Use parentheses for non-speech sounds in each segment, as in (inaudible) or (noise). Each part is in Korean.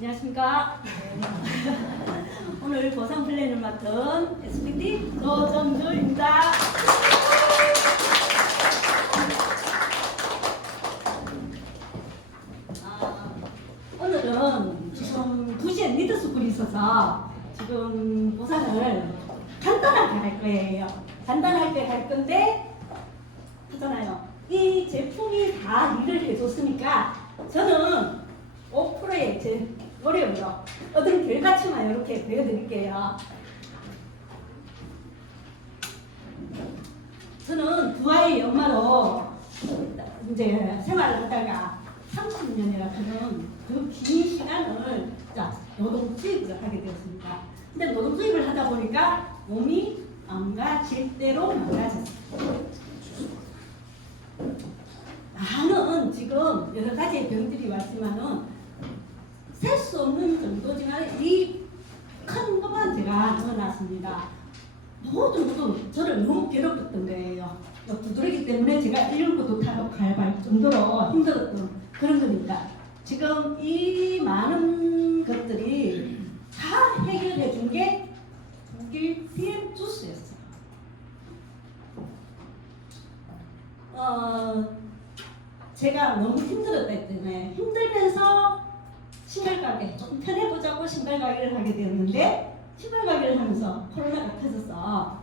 안녕하십니까. (laughs) 오늘 보상 플랜을 맡은 SPD 노정주입니다. 아, 오늘은 지금 2시에 리더스쿨이 있어서 지금 보상을 간단하게 할 거예요. 간단하게 할 건데 하잖아요. 이 제품이 다 일을 해줬으니까 저는 5%의 제 노력으로 얻은 결과치만 이렇게 보여드릴게요. 저는 두 아이 엄마로 이제 생활을 하다가 30년이라 저는 그 긴 시간을 자, 노동 수입을 하게 되었습니다. 근데 노동 수입을 하다 보니까 몸이 망가질 대로 망가졌어요. 나는 지금 여러 가지 병들이 왔지만은 없는 정도지만 이큰 것만 제가 넣어놨습니다. 모든 것도 저를 너무 괴롭혔던 거예요. 두드러기 때문에 제가 일부도 타고 갈발 정도로 힘들었던 그런 거니까 지금 이 많은 것들이 다 해결해 준 게 독일 PM 주스였어요. 어, 제가 너무 힘들었기 때문에 힘들면서 신발 가게 좀 편해보자고 신발 가게를 하게 되었는데 신발 가게를 하면서 코로나가 터져서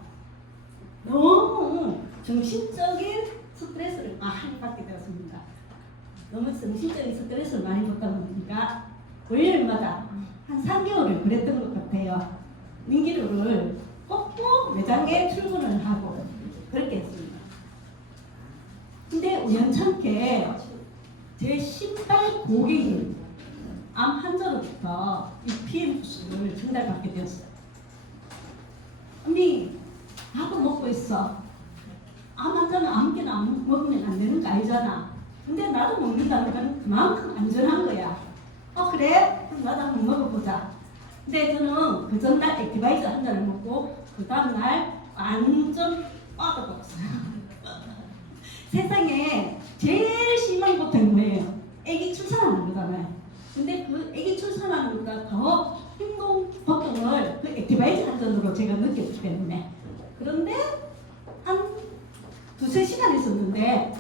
너무 정신적인 스트레스를 많이 받게 되었습니다. 너무 정신적인 스트레스를 많이 받다 보니까 월요일마다 한 3개월을 그랬던 것 같아요. 민기루를 꼭꼭 매장에 출근을 하고 그렇게 했습니다. 근데 우연찮게 제 신발 고객이 암 환자로부터 이 PM 주스를 전달받게 되었어요. 언니, 나도 먹고 있어. 암 환자는 아무렇게나 안 먹으면 안 되는 거 아니잖아. 근데 나도 먹는다는 건 그만큼 안전한 거야. 어, 그래? 그럼 나도 한번 먹어보자. 근데 저는 그 전날 액티바이저 한 잔을 먹고 그 다음날 완전 빠져버렸어요. (laughs) 세상에 제일 심한 고통이 뭐예요? 애기 출산하는 거잖아요. 근데 그 애기 출산하는 것보다 더 행동 고통을 그 액티바이즈 한 잔으로 제가 느꼈기 때문에 그런데 한 두세 시간 있었는데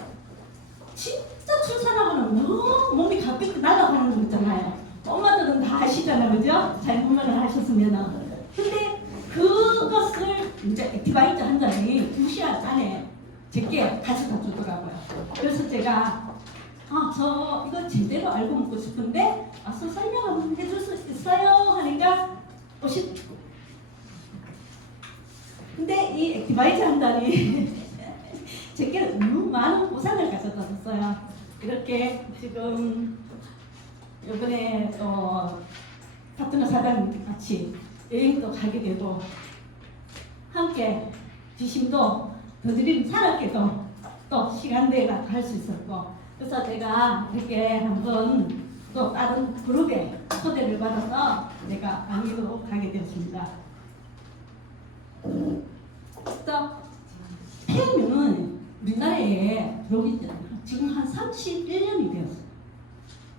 진짜 출산하고는 너무 몸이 가볍게 날아가는 거 있잖아요. 엄마들은 다 아시잖아요. 그죠? 잘 구매를 하셨으면. 근데 그것을 이제 액티바이즈 한 잔이 두 시간 안에 제게 가져다 주더라고요. 그래서 제가 아, 저 이거 제대로 알고 먹고 싶은데 와서 설명 한번 해줄 수 있어요? 하니까 오시 근데 이 액티바이즈 한 잔이 제게 너무 많은 보상을 가져다 줬어요. 이렇게 지금 이번에 어, 파트너 사장님 같이 여행도 가게 되고 함께 지심도 더 드림 산업계도 또 시간대가 갈 수 있었고 그래서 제가 이렇게 한번 또 다른 그룹에 초대를 받아서 내가 강의도 가게 되었습니다. 또 폐면은 우리나라에 때문에 지금 한 31년이 되었어요.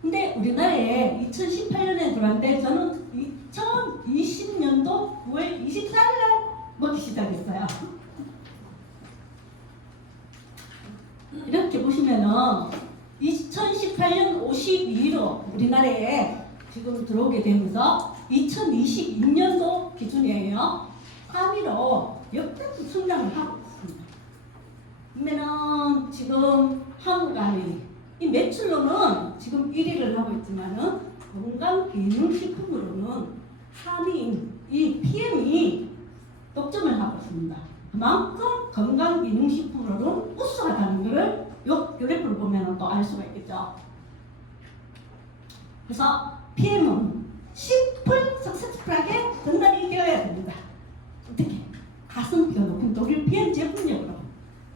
근데 우리나라에 2018년에 들어왔는데 저는 2020년도 9월 24일 날 먹기 시작했어요. 이렇게 보시면은 2018년 52일로 우리나라에 지금 들어오게 되면서 2022년도 기준이에요. 3위로 역대급 성장을 하고 있습니다. 그러면은 지금 한국 안이 이 매출로는 지금 1위를 하고 있지만은 건강기능식품으로는 3위인 이 PM이 독점을 하고 있습니다. 그만큼 건강기능식품으로는 우수하다는 것을 요 그래프를 보면 또 알 수가 있겠죠. 그래서 PM은 10% 석세스풀하게 전달이 되어야 됩니다. 어떻게? 가성비가 높은 독일 PM 제품력으로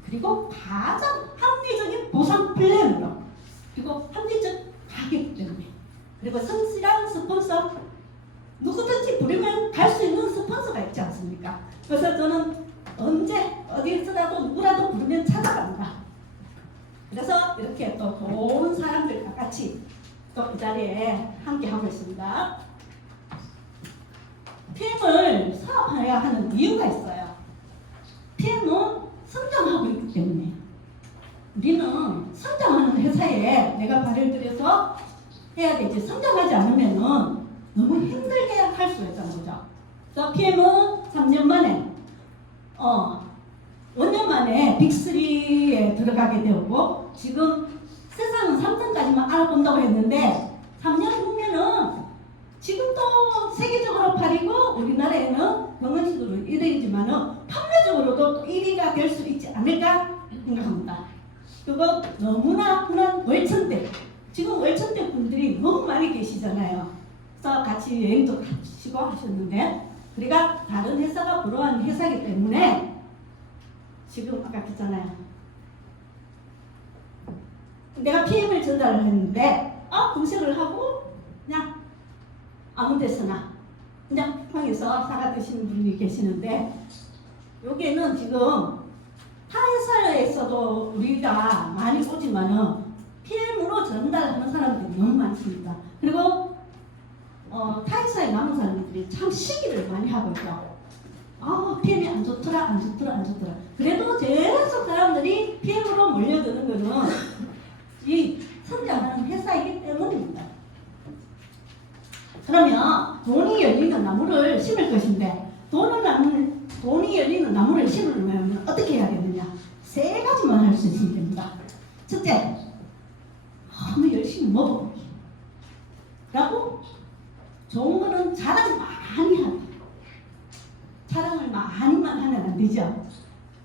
그리고 가장 합리적인 보상 플랜으로 그리고 합리적 가격 때문에 그리고 성실한 스폰서 누구든지 부르면 갈 수 있는 스폰서가 있지 않습니까? 그래서 저는 언제 어디서라도 누구라도 부르면 찾아갑니다. 그래서 이렇게 또 좋은 사람들과 같이 또 이 자리에 함께 하고 있습니다. PM을 사업해야 하는 이유가 있어요. PM은 성장하고 있기 때문에 우리는 성장하는 회사에 내가 발을 들여서 해야 되지 성장하지 않으면은 너무 힘들게 할 수 있다는 거죠. 저 PM은 3년 만에 어 5년 만에 빅3에 들어가게 되었고 지금 세상은 3등까지만 알아본다고 했는데 3년 후면은 지금도 세계적으로 팔리고 우리나라에는 병원식으로 1위이지만 은 판매적으로도 또 1위가 될 수 있지 않을까 생각합니다. 그거 너무나 흔한 월천대 지금 월천대 분들이 너무 많이 계시잖아요. 그래서 같이 여행도 가시고 하셨는데 우리가 다른 회사가 불어한 회사이기 때문에 지금 아까 했잖아요. 내가 PM을 전달을 했는데 아 검색을 하고 그냥 아무 데서나 그냥 쿠팡에서 사가 드시는 분이 계시는데 여기에는 지금 타 회사에서도 우리가 많이 오지만은 PM으로 전달하는 사람들이 너무 많습니다. 그리고 어, 타 회사에 남은 사람들이 참 시기를 많이 하고 있죠. 아, PM이 안 좋더라, 안 좋더라, 안 좋더라. 그래도 계속 사람들이 PM으로 몰려드는 거는 이 성장하는 회사이기 때문입니다. 그러면 돈이 열리는 나무를 심을 것인데 돈을 나무, 돈이 열리는 나무를 심으려면 어떻게 해야 되느냐? 세 가지만 할 수 있으면 됩니다. 첫째, 너무 열심히 먹어보기. 그리고 좋은 거는 자랑 많이 하기. 자랑을 많이만 하면 안 되죠.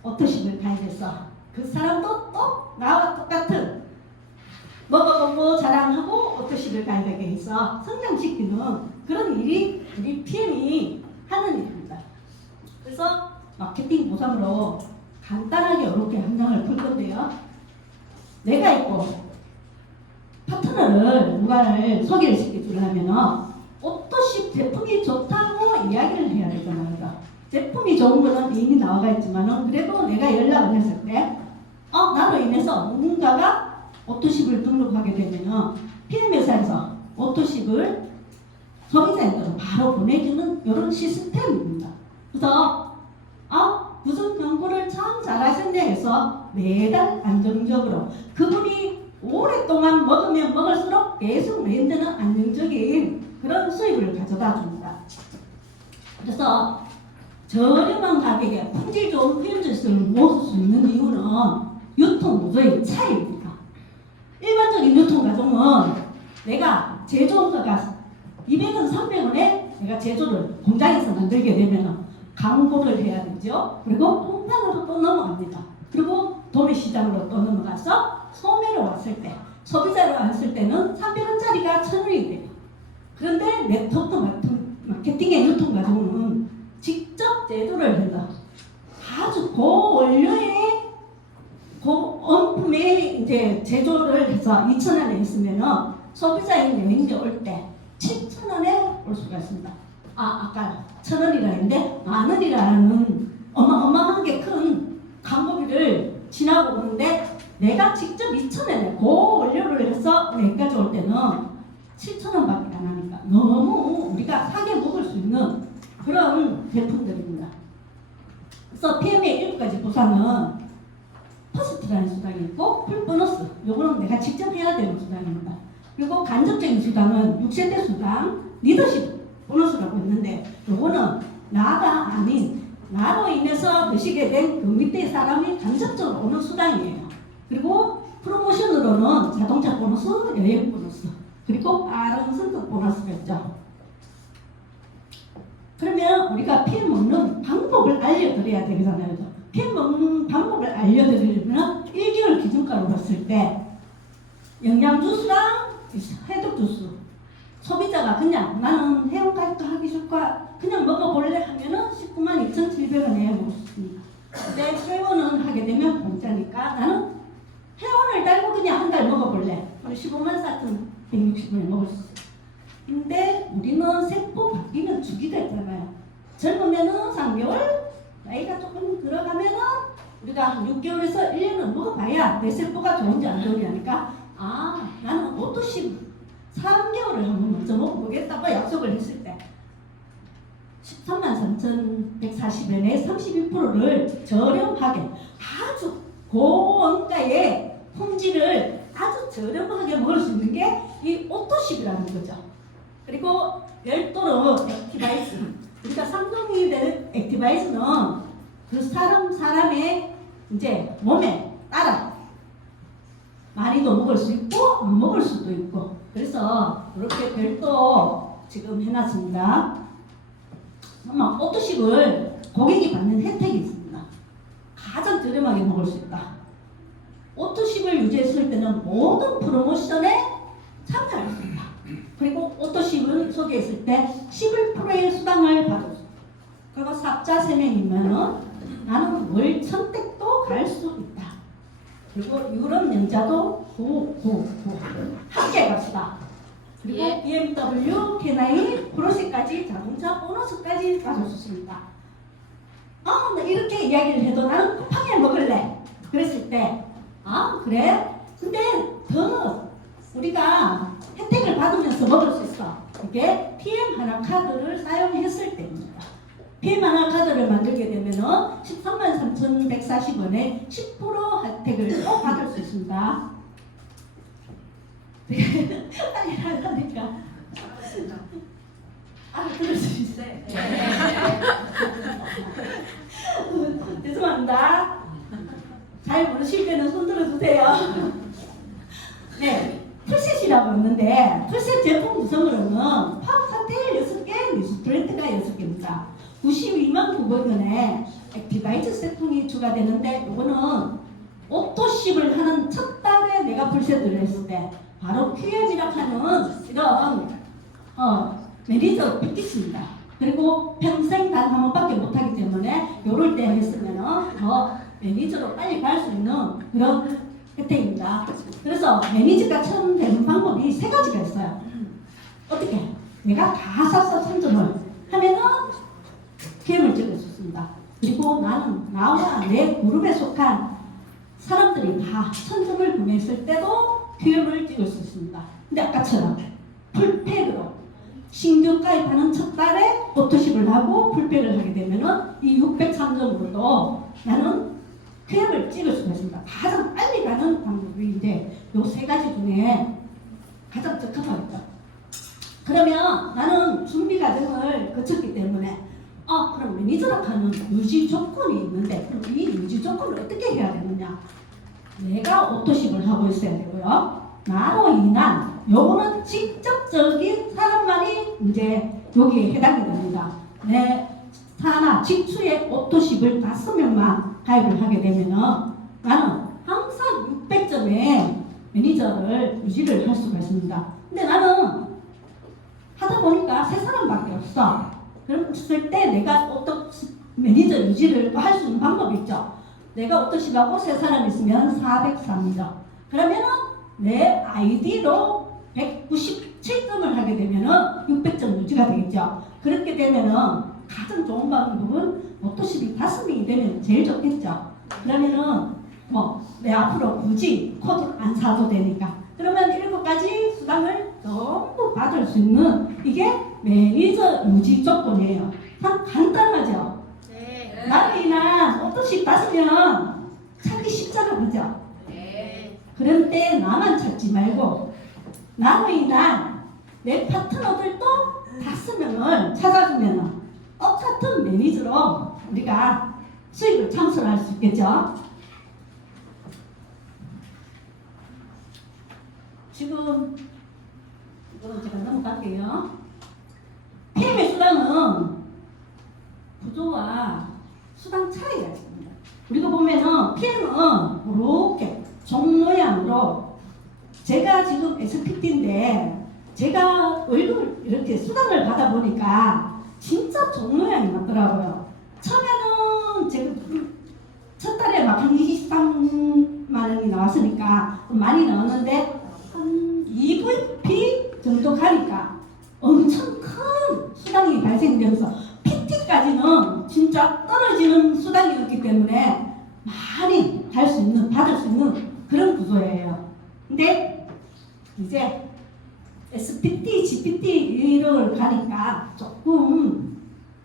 어떠식을 가야겠어. 그 사람도 또 나와 똑같은 먹어보고 자랑하고 어떠식을 가야 되겠어. 성장시키는 그런 일이 우리 PM이 하는 일입니다. 그래서 마케팅 보상으로 간단하게 이렇게 한 장을 풀 건데요. 내가 있고 파트너를 누가를 소개를 시켜주려면 어떠식 제품이 좋다고 이야기를 해야 되잖아요. 제품이 좋은 거는 이미 나와가 있지만은 그래도 내가 연락을 했을 때 어, 나로 인해서 누군가가 오토십을 등록하게 되면은 PM 회사에서 오토십을 소비자한테로 바로 보내주는 이런 시스템입니다. 그래서 아 무슨 광고를 참 잘하셨네 해서 매달 안정적으로 그분이 오랫동안 먹으면 먹을수록 계속 매일되는 안정적인 그런 수입을 가져다 줍니다. 그래서 저렴한 가격에 품질 좋은 프랜차이즈를 모을 수 있는 이유는 유통 노조의 차이입니다. 일반적인 유통 과정은 내가 제조업자가 200원, 300원에 내가 제조를 공장에서 만들게 되면 광고를 해야 되죠. 그리고 통판으로 또 넘어갑니다. 그리고 도매 시장으로 또 넘어가서 소매로 왔을 때, 소비자로 왔을 때는 300원짜리가 1000원이 돼요. 그런데 네트워크 마케팅의 유통 과정은 직접 제조를 한다. 아주 고원료의 고원품의 이제 제조를 해서 2,000원에 있으면은 소비자인 여행자 올때 7,000원에 올 수가 있습니다. 아, 아까 1,000원이라 했는데 만 원이라는 어마어마하게 큰 광고비를 지나고 오는데 내가 직접 2,000원에 고원료를 해서 여기까지 올 때는 7,000원밖에 안 하니까 너무 우리가 사게 먹을 수 있는 그런 제품들입니다. 그래서 PM의 일곱 가지 보상은 퍼스트라는 수당이 있고 풀보너스 요거는 내가 직접 해야 되는 수당입니다. 그리고 간접적인 수당은 6세대 수당, 리더십 보너스라고 있는데 요거는 나가 아닌 나로 인해서 드시게 된 그 밑에 사람이 간접적으로 오는 수당이에요. 그리고 프로모션으로는 자동차 보너스, 여행 보너스, 그리고 빠른 승급 보너스가 있죠. 그러면 우리가 피해 먹는 방법을 알려드려야 되잖아요. 피해 먹는 방법을 알려드리려면 1개월 기준가로 봤을 때 영양 주스랑 해독 주스 소비자가 그냥 나는 회원가입도 하기 싫고 그냥 먹어볼래 하면은 19만 2,700원에 먹을 수 있습니다. 근데 회원은 하게 되면 공짜니까 나는 회원을 달고 그냥 한 달 먹어볼래. 그럼 15만 4,160원에 먹을 수 있어요. 근데 우리는 세포 바뀌는 주기가 있잖아요. 젊으면은 3개월, 나이가 조금 들어가면은 우리가 한 6개월에서 1년은 먹어봐야 내 세포가 좋은지 안 좋은지 아니까. 아 나는 오토십 3개월을 한번 먼저 먹어보겠다고 약속을 했을 때. 13만 3,140원에 31%를 저렴하게 아주 고원가의 품질을 아주 저렴하게 먹을 수 있는 게 이 오토십이라는 거죠. 그리고 별도로 액티바이스 우리가 삼성이 되는 액티바이스는 그 사람 사람의 이제 몸에 따라 많이도 먹을 수 있고 안 먹을 수도 있고 그래서 이렇게 별도 지금 해놨습니다. 아마 오토식을 고객이 받는 혜택이 있습니다. 가장 저렴하게 먹을 수 있다. 오토식을 유지했을 때는 모든 프로모션에 참여할 수 있다. 그리고 오토식을 소개했을 때 11%의 수당을 받을 수. 그리고 삽자 3명이면은 나는 월 선택도 갈 수 있다. 그리고 유럽 연자도 999 함께 갑시다. 그리고 예. BMW, K9, 포르쉐까지 자동차 보너스까지 있습니다. 아, 나 이렇게 이야기를 해도 나는 쿠팡에 먹을래. 그랬을 때, 아, 그래? 근데 더 우리가 혜택을 받으면서 먹을 수 있어. 그게 PM 하나 카드를 사용했을 때입니다. 하나 카드를 만들게 되면은 13만 3,140원에 10% 혜택을 또 받을 수 있습니다. (laughs) 빨리 하려니까 알아들을 수 있어요. (laughs) 죄송합니다. 잘 모르실 때는 손 들어주세요. 네, 풀셋이라고 있는데 풀셋 제품 구성으로는 팝 칵테일 6개, 미스트레이트가 6개입니다. 92만 900원에 액티바이트 세팅이 추가되는데 이거는 옥토십을 하는 첫 달에 내가 풀셋을 했을 때 바로 QM이라 하는 이런 어, 매니저 뵙겠습니다. 그리고 평생 단 한 번밖에 못하기 때문에 요럴 때 했으면은 더 매니저로 빨리 갈 수 있는 그런 혜택입니다. 그래서 매니저가 처음 되는 방법이 세 가지가 있어요. 어떻게? 내가 다 사서 선점을 하면은 PM을 있습니다. 그리고 나는 나와 내 그룹에 속한 사람들이 다 선점을 구매했을 때도 PM을 있습니다. 근데 아까처럼 풀팩으로 신규 가입하는 첫 달에 오토십을 하고 풀백을 하게 되면은 이 603점으로도 나는 PM을 찍을 수가 있습니다. 가장 빨리 가는 방법인데 요 세 가지 중에 가장 적합하겠다. 그러면 나는 준비 과정을 거쳤기 때문에 아 그럼 매니저라 하는 유지 조건이 있는데 그럼 이 유지 조건을 어떻게 해야 되느냐? 내가 오토십을 하고 있어야 되고요. 나로 인한 요거는 직접적인 사람만이 이제 여기에 해당이 됩니다. 내 산하 직수의 오토십을 다섯 명만 가입을 하게 되면은 나는 항상 600점의 매니저를 유지를 할 수가 있습니다. 근데 나는 하다 보니까 세 사람밖에 없어. 그랬을 때 내가 어떤 매니저 유지를 할 수 있는 방법이 있죠. 내가 오토십하고 세 사람 있으면 403점. 그러면은 내 아이디로 197점을 하게 되면은 600점 유지가 되겠죠. 그렇게 되면은 가장 좋은 방법은 오토십이 다섯 명이 되면 제일 좋겠죠. 그러면은 뭐 내 앞으로 굳이 코드를 안 사도 되니까. 그러면 일곱 가지 수당을 전부 받을 수 있는 이게 매니저 유지 조건이에요. 참 간단하죠. 네. 나로 인한 오토십 받으면 찾기 쉽잖아, 그죠? 네. 그런 때 나만 찾지 말고 나로 인한 내 파트너들도 다섯 명을 찾아주면 똑같은 매니저로 우리가 수익을 창출할 수 있겠죠. 지금 이거는 제가 넘어갈게요. PM의 수당은 구조와 수당 차이가 있습니다. 우리가 보면은 PM은 이렇게 종 모양으로 제가 지금 SPT인데 제가 월급을 이렇게 수당을 받아 보니까 진짜 종 모양이 맞더라고요. 처음에는 제가 첫 달에 막 한 23만 원이 나왔으니까 좀 많이 나왔는데 한 2VP 정도 가니까 엄청 큰 수당이 발생되면서 PT까지는 진짜 떨어지는 수당이었기 때문에 많이 할수 있는 받을 수 있는 그런 구조예요. 근데 이제 SPT, GPT를 가니까 조금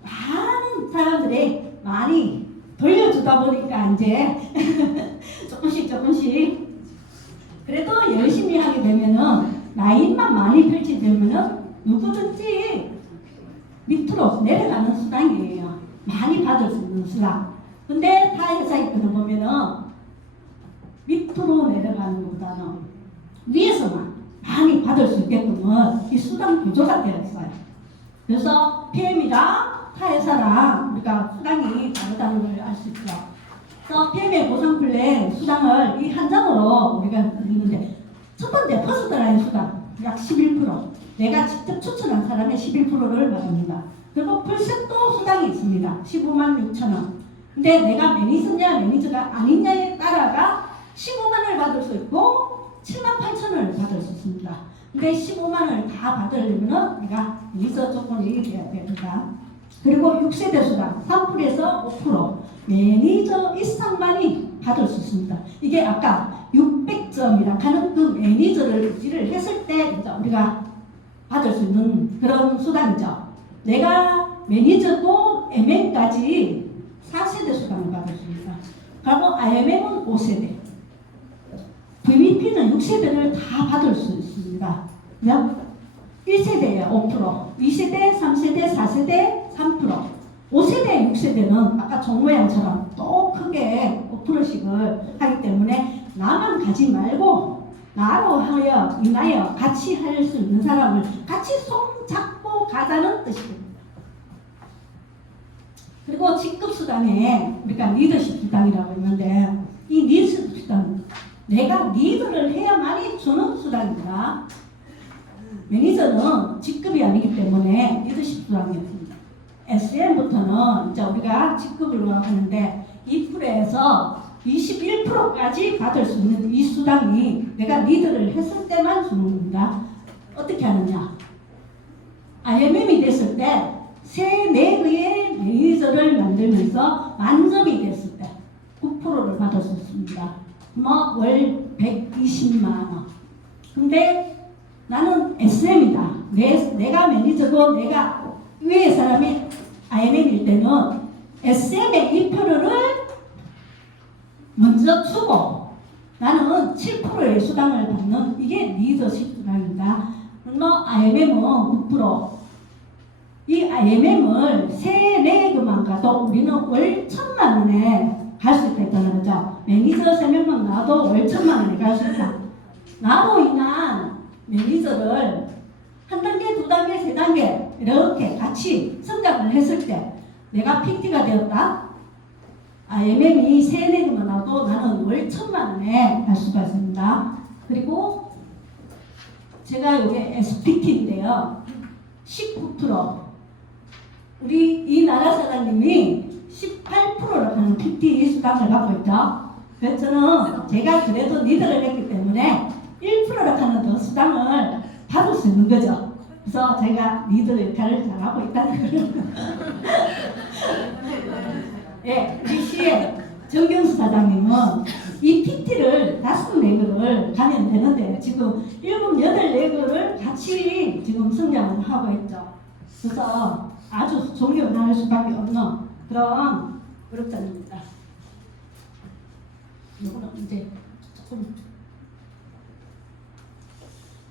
많은 사람들이 많이 돌려주다 보니까 이제 (laughs) 조금씩 조금씩 그래도 열심히 하게 되면은 라인만 많이 펼치되면은 누구든지 밑으로 내려가는 수단이에요. 많이 받을 수 있는 수단. 근데 타 회사에서는 보면은 밑으로 내려가는 것보다는 위에서만 많이 받을 수 있게끔 이 수단 구조가 되어 있어요. 그래서 PM이랑 타 회사랑 우리가 수당이 다르다는 걸 알 수 있죠. 그래서 PM의 보상 플랜 수당을 이 한 장으로 우리가 읽는데 첫 번째 퍼스트 라인 수당 약 11% 내가 직접 추천한 사람의 11%를 받습니다. 그리고 풀셋도 수당이 있습니다. 15만 6천 원. 근데 내가 매니저냐 매니저가 아니냐에 따라가 15만 원을 받을 수 있고 7만 8천 원을 받을 수 있습니다. 근데 15만 원을 다 받으려면 내가 매니저 조건이 돼야 됩니다. 그리고 6세대 수당 3%에서 5% 매니저 이상만이 받을 수 있습니다. 이게 아까 600점이라 하는 그 매니저를 유지를 했을 때 우리가 받을 수 있는 그런 수당이죠. 내가 매니저고 MM까지 4세대 수당을 받을 수 있습니다. 그리고 IMM은 5세대, VVP는 6세대를 다 받을 수 있습니다. 그냥 1세대에 5%, 2세대, 3세대, 4세대 3%, 5세대, 6세대는 아까 종 모양처럼 또 크게 5%씩을 하기 때문에 나만 가지 말고 나로 하여 인하여 같이 할 수 있는 사람을 같이 손 잡고 가자는 뜻입니다. 그리고 직급 수당에 우리가 리더십 수당이라고 있는데 이 리더십 수당 내가 리더를 해야만이 주는 수당입니다. 매니저는 직급이 아니기 때문에 리더십 수당이었습니다. SM부터는 이제 우리가 직급으로 하는데 2%에서 21%까지 받을 수 있는 이 수당이 내가 리더를 했을 때만 주는 겁니다. 어떻게 하느냐? IMM이 됐을 때세 네개의 매니저를 만들면서 만점이 됐을 때 9%를 받을 수 있습니다. 뭐 월 120만 원. 근데 나는 SM이다. 내, 내가 매니저고 내가 위에 사람이 IMM일 때는 SM의 2%를 먼저 주고 나는 7%의 수당을 받는 이게 리더십 수당입니다. 뭐 IMM은 9%. 이 IMM을 세네그만 가도 우리는 월 천만 원에 갈 수 있다는 거죠. 매니저 세 명만 나도 월 천만 원에 갈 수 있다. 나로 인한 매니저를 한 단계, 두 단계, 세 단계 이렇게 같이 성장을 했을 때 내가 PT가 되었다. IMM이 세네그만 나도 나는 월 천만 원에 갈 수가 있습니다. 그리고 제가 이게 SPT인데요. 19% 우리 이 나라 사장님이 18%를 하는 PT 수당을 받고 있죠. 그래서 저는 제가 그래도 리더를 했기 때문에 1%를 하는 더 수당을 받을 수 있는 거죠. 그래서 제가 리더 역할을 잘하고 있다는 걸. (laughs) 예, 우리 시의 정경수 사장님은 이 PT를 다섯 레그를 가면 되는데 지금 일곱 여덟 레그를 같이 지금 성장을 하고 있죠. 그래서 아주 존경할 수밖에 없는 그런 그룹장입니다. 이거는 이제 조금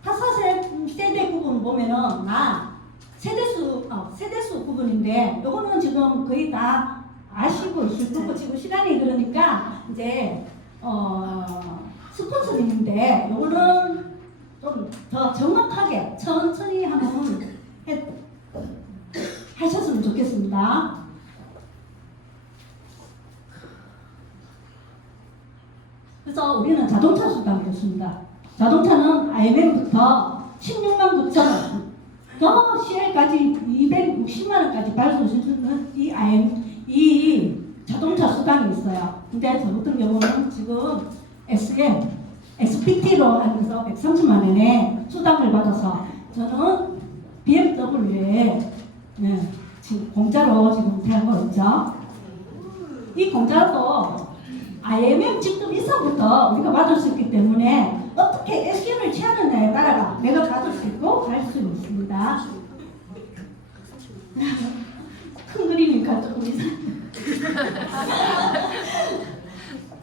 타사세 세대 구분 보면은 나 세대수 어, 세대수 구분인데 요거는 지금 거의 다 아시고 있을 거고 시간이 그러니까 이제 어 스폰서링인데 요거는 좀 더 정확하게 천천히 한번 해, 하셨으면 좋겠습니다. 그래서 우리는 자동차 수당이었습니다. 자동차는 IMM부터 16만 9천 원, 더 CL까지 260만 원까지 있는 이 IM, 이 자동차 수당이 있어요. 근데 저 같은 경우는 지금 SM, SPT로 하면서 130만 원의 수당을 받아서 저는 BMW에 네, 지금 공짜로 지금 대한 거 있죠. 이 공짜도 IMM 직급 이상부터 우리가 받을 수 있기 때문에 어떻게 액션을 취하느냐에 따라가 내가 받을 수 있고 갈 수 있습니다. 큰 그림이니까 조금 이상.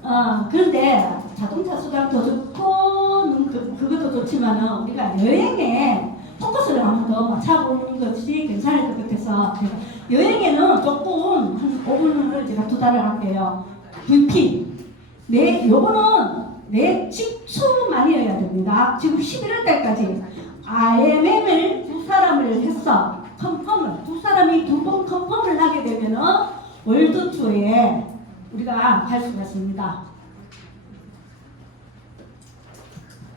어, 그런데 자동차 수당도 좋고 음, 그, 그것도 좋지만은 우리가 여행에 포커스를 한번 더 맞춰보는 것이 괜찮을 것 같아서 여행에는 조금 한 5분을 제가 투자를 할게요. VP. 내 요거는 내 직수만이어야 됩니다. 지금 11월 달까지 IMM을 두 사람을 했어. 컨펌을 두 사람이 두 번 컨펌을 하게 되면은 월드 투어에 우리가 갈 수가 있습니다.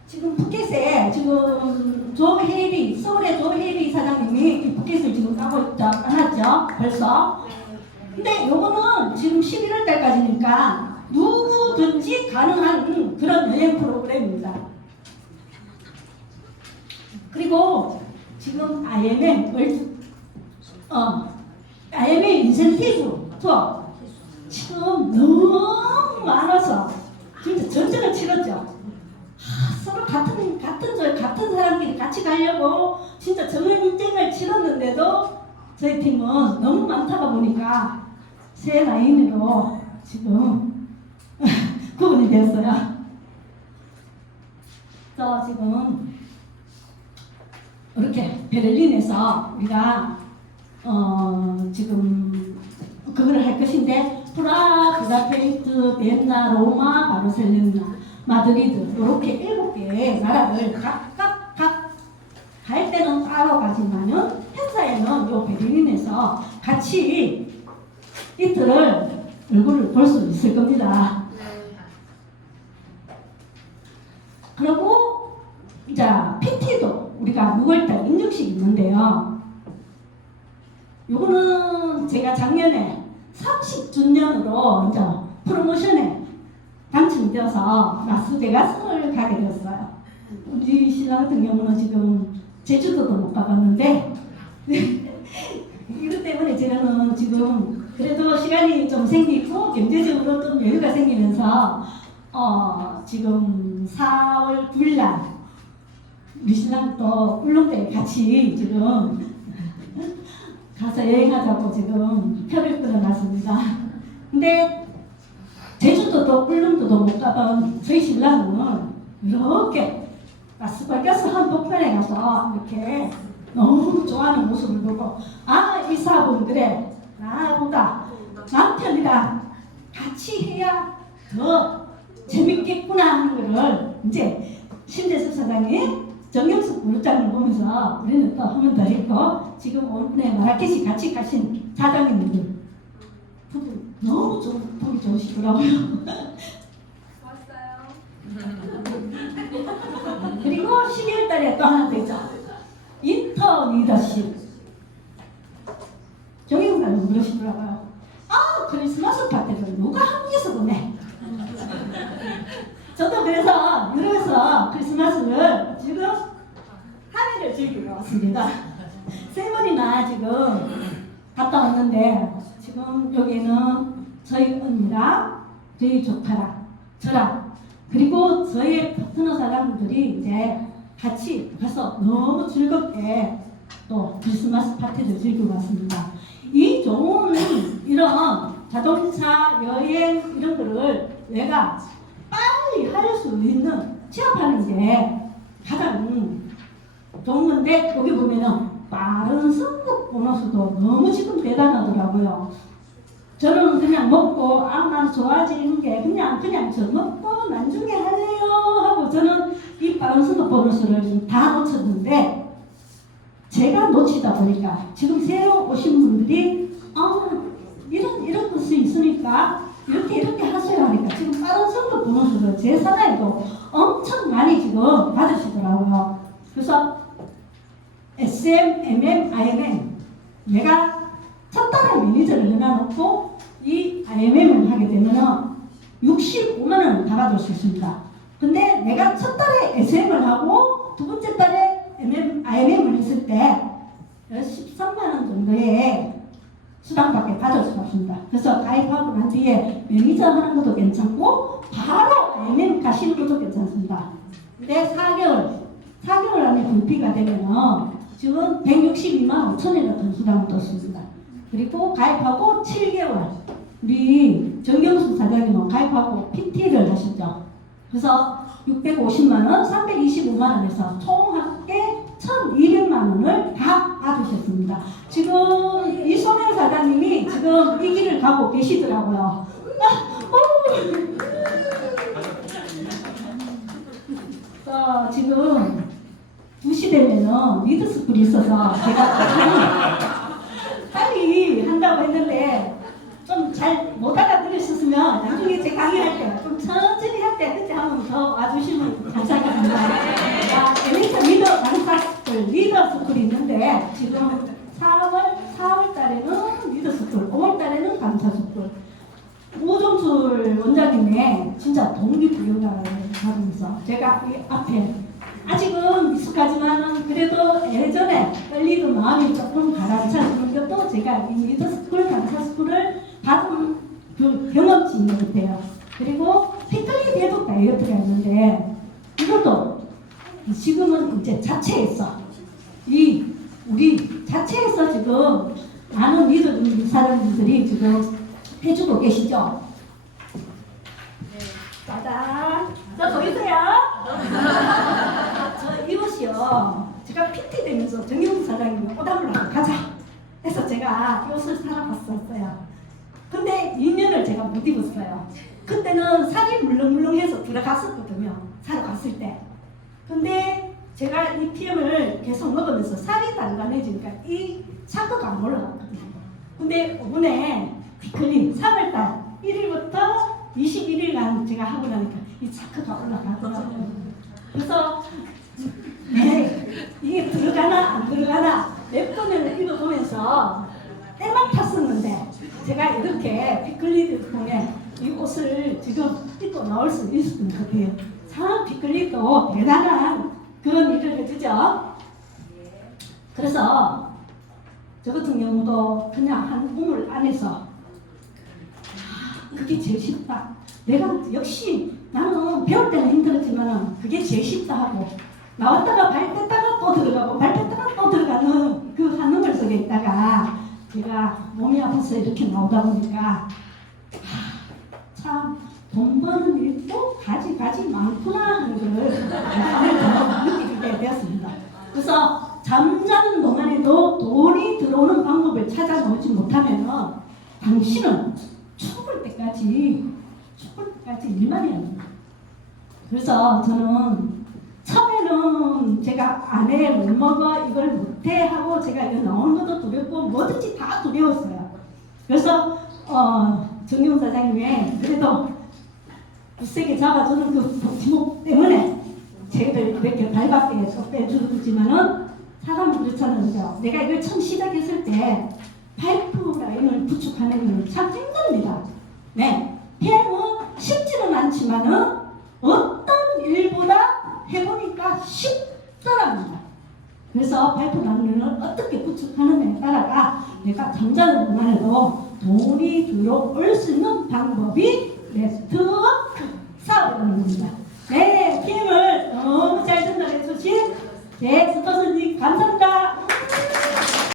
지금 푸켓에 지금 조 헤이리 서울의 조 헤이리 사장님이 이 푸켓을 지금 까고 있죠, 까놨죠 벌써. 근데 요거는 지금 11월 달까지니까 누구든지 가능한 그런 여행 프로그램입니다. 그리고 지금 IMM 월드 어 IMM 인센티브 투어 지금 너무 많아서 진짜 전쟁을 치렀죠. 하, 서로 같은 같은 저 같은 사람끼리 같이 가려고 진짜 전쟁을 치렀는데도 저희 팀은 너무 많다가 보니까 세 라인으로 지금 (laughs) 구분이 되었어요. 또 지금 이렇게 베를린에서 우리가 어 지금 그걸 할 것인데 프라, 부다페스트, 비엔나, 로마, 바르셀로나, 마드리드 이렇게 일곱 개의 나라를 각각 각 갈 때는 따로 가지만은 행사에는 요 베를린에서 같이 이틀을 얼굴을 볼 수 있을 겁니다. 그리고 이제 PT도 우리가 6월달 인증식이 있는데요. 요거는 제가 작년에 30주년으로 이제 프로모션에 당첨이 되어서 라스베가스를 가게 되었어요. 우리 신랑 같은 경우는 지금 제주도도 못 가봤는데 (laughs) 이것 때문에 제가는 지금 그래도 시간이 좀 생기고 경제적으로 좀 여유가 생기면서 어 지금 4월 9일 날 우리 신랑 또 울릉도에 같이 지금 가서 여행하자고 지금 표를 끊어놨습니다. 근데 제주도도 울릉도도 못 가본 저희 신랑은 이렇게 라스베가스 한복판에 가서 이렇게 너무 좋아하는 모습을 보고 아 이 사분 그래 나보다 남편이랑 같이 해야 더 재밌겠구나 하는 거를 이제 신재수 사장님 정영숙 부장을 보면서 우리는 또 한 번 더 했고 지금 오늘 마라케시 같이 가신 사장님들 부부 너무 좋, 보기 좋으시더라고요. 그리고 12월 달에 또 하나 더 있죠. 인터 리더십. 정영사님 그러시더라고요. 아, 크리스마스 파티를 누가 한국에서 보내? 저도 그래서 유럽에서 크리스마스를 지금 한 해를 즐기러 왔습니다. 세 번이나 지금 갔다 왔는데 지금 여기는 저희 언니랑 저희 조카랑 저랑 그리고 저희 파트너 사람들이 이제 같이 가서 너무 즐겁게 또 크리스마스 파티를 즐기고 왔습니다. 이 좋은 이런 자동차 여행 이런 거를 내가 빨리 할 수 있는 취업하는 게 가장 좋은 건데 여기 보면은 빠른 승급 보너스도 너무 지금 대단하더라고요. 저는 그냥 먹고 아난 좋아지는 게 그냥 그냥 저 먹고 나중에 할래요 하고 저는 이 빠른 승급 보너스를 다 놓쳤는데 제가 놓치다 보니까 지금 새로 오신 분들이 아 이런 이런 것이 있으니까 이렇게 이렇게 하세요 하니까 지금 빠른 선거 보너스를 제 사나이도 엄청 많이 지금 받으시더라고요. 그래서 SM, MM, IMM 내가 첫 달에 매니저를 해놔놓고 이 IMM을 하게 되면은 65만 원을 다 받을 수 있습니다. 근데 내가 첫 달에 SM을 하고 두 번째 달에 MM, IMM을 했을 때 13만 원 정도의 수당밖에 받을 수가 없습니다. 그래서 가입하고 난 뒤에 매니저 하는 것도 괜찮고 바로 IMM 가시는 것도 괜찮습니다. 근데 4개월, 4개월 안에 불피가 되면은 지금 162만 5천원이나 전수당을 떴습니다. 그리고 가입하고 7개월, 우리 정경수 사장님은 가입하고 PT를 하셨죠. 그래서 650만 원, 325만 원에서 총 합계 1,200만 원을 다 받으셨습니다. 지금 지금 이 길을 가고 계시더라고요. 어, 지금 2시 되면은 미드스쿨이 있어서 제가 빨리 한다고 했는데 좀 잘 못 알아들으셨으면 나중에 제 강의할 때 좀 천천히 할 때 그때 한번 더 와주시면 감사하겠습니다. 아, 엘리트 리더 강사스쿨 리더 스쿨이 있는데 지금 4월 4월 달에는 리더 스쿨, 5월 달에는 강사 스쿨. 오종술 원장님의 진짜 동기부여를 받으면서 제가 이 앞에 아직은 미숙하지만 그래도 예전에 떨리던 마음이 조금 가라앉는 것도 제가 이 리더스쿨 강사스쿨을 받은 그 경험치인 것 같아요. 그리고 피터리 대독 다이어트가 있는데 이것도 지금은 이제 자체에서 이 우리 자체에서 지금 많은 리더 사람들이 지금 해주고 계시죠? 짜잔. 저 보이세요? 저 이것이요. 제가 PT 되면서 정영수 사장님이 오다블로 가자. 해서 제가 이 옷을 사러 갔었어요. 근데 2년을 제가 못 입었어요. 그때는 살이 물렁물렁해서 들어갔었거든요. 사러 갔을 때. 근데 제가 이 PM을 계속 먹으면서 살이 단단해지니까 이 차크가 안 올라갔거든요. 근데 이번에 피클린 3월달 1일부터 21일간 제가 하고 나니까 이 차크가 올라가더라고요. 그래서 네, 이게 들어가나 안 들어가나 몇 번을 읽어보면서 때만 탔었는데 제가 이렇게 피클리드 통해 이 옷을 지금 입고 나올 수 있을 것 같아요. 참 피클리도 대단한 그런 일을 해주죠. 그래서 저 같은 경우도 그냥 한 우물 안에서 아, 그게 제일 쉽다. 내가 역시 나는 배울 때는 힘들었지만 그게 제일 쉽다 하고 나왔다가 발 뗐다가 또 들어가고 발 뗐다가 또 들어가는 그 한우물 속에 있다가 제가 몸이 아파서 이렇게 나오다 보니까 참 돈 버는 일도 가지가지 많구나 하는 걸 느끼게 되었습니다. 그래서 잠자는 동안 에도 돈이 들어오는 방법을 찾아놓지 못하면 당신은 죽을 때까지 죽을 때까지 일만 해야 합니다. 그래서 저는 처음에는 제가 안에 못 먹어 이걸 못해 하고 제가 이거 나오는 것도 두렵고 뭐든지 다 두려웠어요. 그래서 어, 정용 사장님의 그래도 굳세게 잡아주는 그 지목 때문에 제가 이렇게 발밖에 쏙 빼주지만은 사람은 그렇잖아요. 내가 이걸 처음 시작했을 때 파이프 라인을 구축하는 건 참 힘듭니다. 네, 폐는 쉽지는 않지만은 어 그래서 발표 강령을 어떻게 구축하느냐에 따라가 내가 잠자는만 해도 돈이 들어올 수 있는 방법이 네트워크 사업이라는 겁니다. 네, 팀을 너무 잘 전달해 주신 네, 스토스님 감사합니다.